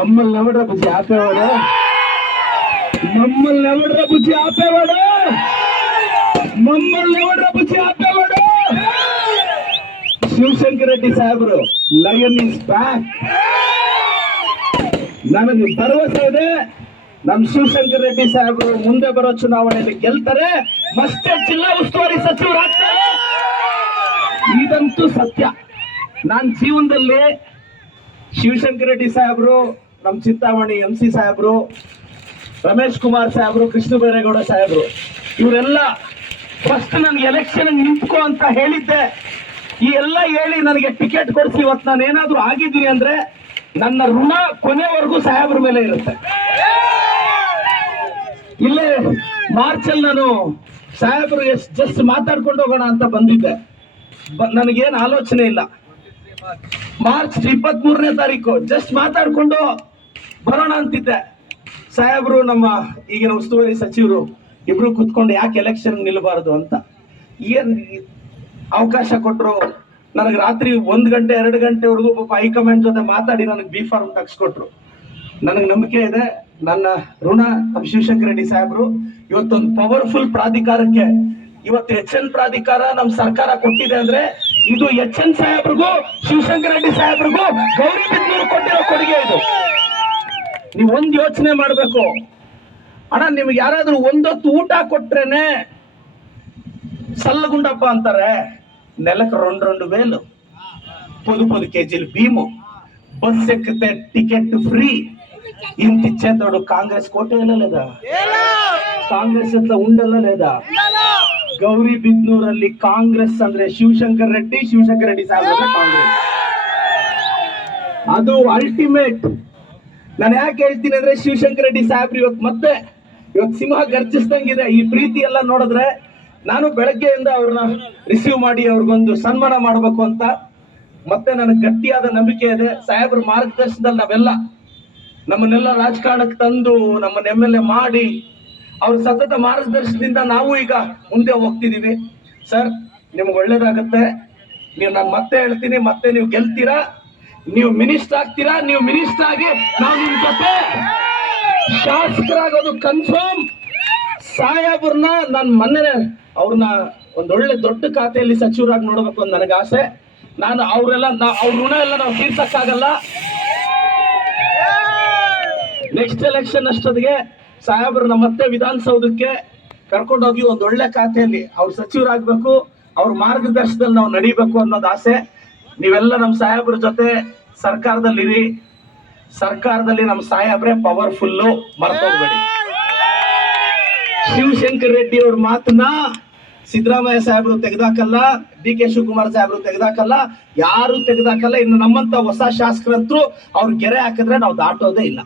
మమ్మల్ని ఎవడ్రా బుజ్జి ఆపేవాడు? మమ్మల్ని ఎవడ్రా బుజ్జి ఆపేవాడు? మమ్మల్ని ఎవడ్రా బుజ్జి ఆపేవాడు? ಶಿವಶಂಕರ್ ರೆಡ್ಡಿ ಸಾಹೇಬರು ಲಯನ್ ಇಸ್ ಬ್ಯಾಕ್. ನನಗೆ ಭರವಸೆ ಇದೆ, ನಮ್ ಶಿವಶಂಕರ್ ರೆಡ್ಡಿ ಸಾಹೇಬರು ಮುಂದೆ ಬರೋ ಚುನಾವಣೆಯಲ್ಲಿ ಗೆಲ್ತಾರೆ, ಮತ್ತೆ ಜಿಲ್ಲಾ ಉಸ್ತುವಾರಿ ಸಚಿವರಾಗ್ತಾರೆ. ಇದಂತೂ ಸತ್ಯ. ನಾನ್ ಜೀವನದಲ್ಲಿ ಶಿವಶಂಕರ್ ರೆಡ್ಡಿ ಸಾಹೇಬರು, ನಮ್ ಚಿಂತಾಮಣಿ MC ಸಾಹೇಬರು, ರಮೇಶ್ ಕುಮಾರ್ ಸಾಹೇಬರು, ಕೃಷ್ಣ ಬೈರೇಗೌಡ ಸಾಹೇಬರು, ಇವರೆಲ್ಲ ಫಸ್ಟ್ ನನ್ಗೆ ಎಲೆಕ್ಷನ್ ನಿಂತ್ಕೋ ಅಂತ ಹೇಳಿದ್ದೆ. ಈ ಎಲ್ಲ ಹೇಳಿ ನನಗೆ ಟಿಕೆಟ್ ಕೊಡಿಸಿ ಇವತ್ತು ನಾನು ಏನಾದ್ರೂ ಆಗಿದ್ದೀನಿ ಅಂದ್ರೆ ನನ್ನ ಋಣ ಕೊನೆವರೆಗೂ ಸಾಹೇಬ್ರ ಮೇಲೆ ಇರುತ್ತೆ. ಇಲ್ಲೇ ಮಾರ್ಚ್ ಅಲ್ಲಿ ನಾನು ಸಾಹೇಬ್ರು ಜಸ್ಟ್ ಮಾತಾಡ್ಕೊಂಡು ಹೋಗೋಣ ಅಂತ ಬಂದಿದ್ದೆ. ನನಗೇನು ಆಲೋಚನೆ ಇಲ್ಲ. ಮಾರ್ಚ್ 23ನೇ ತಾರೀಕು ಜಸ್ಟ್ ಮಾತಾಡ್ಕೊಂಡು ಬರೋಣ ಅಂತಿದ್ದೆ. ಸಾಹೇಬ್ರು ನಮ್ಮ ಈಗಿನ ಉಸ್ತುವಾರಿ ಸಚಿವರು ಇಬ್ರು ಕುತ್ಕೊಂಡು ಯಾಕೆ ಎಲೆಕ್ಷನ್ ನಿಲ್ಲಬಾರದು ಅಂತ ಏನ್ ಅವಕಾಶ ಕೊಟ್ಟರು. ನನಗೆ ರಾತ್ರಿ 1 ಗಂಟೆ 2 ಗಂಟೆವರೆಗೂ ಪಾಪ ಹೈಕಮಾಂಡ್ ಜೊತೆ ಮಾತಾಡಿ ನನಗೆ ಬಿ ಫಾರ್ಮ್ ತಗ್ಸ್ಕೊಟ್ರು. ನನಗೆ ನಂಬಿಕೆ ಇದೆ, ನನ್ನ ಋಣ ನಮ್ಮ ಶಿವಶಂಕರ್ ರೆಡ್ಡಿ ಸಾಹೇಬರು ಇವತ್ತೊಂದು ಪವರ್ಫುಲ್ ಪ್ರಾಧಿಕಾರಕ್ಕೆ, ಇವತ್ತು HN ಪ್ರಾಧಿಕಾರ ನಮ್ಮ ಸರ್ಕಾರ ಕೊಟ್ಟಿದೆ ಅಂದ್ರೆ ಇದು HN ಸಾಹೇಬ್ರಿಗೂ ಶಿವಶಂಕರ್ ರೆಡ್ಡಿ ಸಾಹೇಬ್ರಿಗೂ ಗೌರಿಬಿದನೂರು ಕೊಟ್ಟಿರೋ ಕೊಡುಗೆ ಇದು. ನೀವು ಒಂದ್ ಯೋಚನೆ ಮಾಡ್ಬೇಕು ಅಣ್ಣ, ನಿಮ್ಗೆ ಯಾರಾದ್ರೂ ಒಂದೊತ್ತು ಊಟ ಕೊಟ್ರೇನೆ ಸಲ್ಲಗುಂಡಪ್ಪ ಅಂತಾರೆ, నెలకు 2 వేలు, 10 కేజీలు భీము, బస్ ఎక్కితే టికెట్ ఫ్రీ. ఇంత ఇచ్చేతోడు కాంగ్రెస్ కోటేలా లేదా? కాంగ్రెస్ అట్లా ఉండಲ್ಲ లేదా? ಗೌರಿಬಿದನೂರಲ್ಲಿ ಕಾಂಗ್ರೆಸ್ ಅಂದ್ರೆ ಶಿವಶಂಕರ್ ರೆಡ್ಡಿ ಸಾಹೇಬ್ರ ಕಾಂಗ್ರೆಸ್, ಅದು ಅಲ್ಟಿಮೇಟ್. ನಾನು ಯಾಕೆ ಹೇಳ್ತೀನಿ ಅಂದ್ರೆ ಶಿವಶಂಕರ್ ರೆಡ್ಡಿ ಸಾಹೇಬ್ರು ಇವತ್ತು ಸಿಂಹ ಗರ್ಜಿಸ್ದಂಗಿದೆ. ಈ ಪ್ರೀತಿ ಎಲ್ಲ ನೋಡಿದ್ರೆ ನಾನು ಬೆಳಗ್ಗೆಯಿಂದ ಅವ್ರನ್ನ ರಿಸೀವ್ ಮಾಡಿ ಅವ್ರಿಗೊಂದು ಸನ್ಮಾನ ಮಾಡಬೇಕು ಅಂತ ಮತ್ತೆ ನನಗೆ ಗಟ್ಟಿಯಾದ ನಂಬಿಕೆ ಇದೆ. ಸಾಹೇಬ್ರ ಮಾರ್ಗದರ್ಶನದಲ್ಲಿ ನಾವೆಲ್ಲ ನಮ್ಮನ್ನೆಲ್ಲ ರಾಜಕಾರಣಕ್ಕೆ ತಂದು ನಮ್ಮನ್ನ MLA ಮಾಡಿ ಅವ್ರ ಸತತ ಮಾರ್ಗದರ್ಶನದಿಂದ ನಾವು ಈಗ ಮುಂದೆ ಹೋಗ್ತಿದೀವಿ. ಸರ್, ನಿಮ್ಗೆ ಒಳ್ಳೇದಾಗತ್ತೆ. ನಾನು ಮತ್ತೆ ಹೇಳ್ತೀನಿ, ಮತ್ತೆ ನೀವು ಗೆಲ್ತೀರಾ, ನೀವು ಮಿನಿಸ್ಟರ್ ಆಗ್ತೀರಾ. ನೀವು ಮಿನಿಸ್ಟರ್ ಆಗಿ ನಾವು ನಿಮ್ ಜೊತೆ ಶಾಸಕರಾಗೋದು ಕನ್ಫರ್ಮ್. ಸಾಹೇಬ್ರನ್ನ ನಾನು ಮೊನ್ನೆ ಅವ್ರನ್ನ ಒಂದೊಳ್ಳೆ ದೊಡ್ಡ ಖಾತೆಯಲ್ಲಿ ಸಚಿವರಾಗಿ ನೋಡ್ಬೇಕು ಅಂತ ನನಗೆ ಆಸೆ. ನಾನು ಅವ್ರ ಋಣ ಎಲ್ಲ ನಾವು ತೀರ್ಸಕ್ಕಾಗಲ್ಲ. ನೆಕ್ಸ್ಟ್ ಎಲೆಕ್ಷನ್ ಅಷ್ಟೊತ್ತಿಗೆ ಸಾಹೇಬ್ರನ್ನ ಮತ್ತೆ ವಿಧಾನಸೌಧಕ್ಕೆ ಕರ್ಕೊಂಡೋಗಿ ಒಂದೊಳ್ಳೆ ಖಾತೆಯಲ್ಲಿ ಅವ್ರು ಸಚಿವರಾಗಬೇಕು, ಅವ್ರ ಮಾರ್ಗದರ್ಶನದಲ್ಲಿ ನಾವು ನಡಿಬೇಕು ಅನ್ನೋದು ಆಸೆ. ನೀವೆಲ್ಲ ನಮ್ಮ ಸಾಹೇಬ್ರ ಜೊತೆ ಸರ್ಕಾರದಲ್ಲಿರಿ. ಸರ್ಕಾರದಲ್ಲಿ ನಮ್ಮ ಸಾಹೇಬ್ರೆ ಪವರ್ಫುಲ್ಲು, ಮರ್ತೋಗ್ಬೇಡಿ. ಶಿವಶಂಕರ್ ರೆಡ್ಡಿ ಅವ್ರ ಮಾತನ್ನ ಸಿದ್ದರಾಮಯ್ಯ ಸಾಹೇಬ್ರು ತೆಗೆದಾಕಲ್ಲ, DK ಶಿವಕುಮಾರ್ ಸಾಹೇಬ್ರು ತೆಗೆದಾಕಲ್ಲ, ಯಾರು ತೆಗೆದಾಕಲ್ಲ. ಇನ್ನು ನಮ್ಮಂತ ಹೊಸ ಶಾಸಕರಂತೂ ಅವ್ರ ಗೆರೆ ಹಾಕಿದ್ರೆ ನಾವು ದಾಟೋದೇ ಇಲ್ಲ.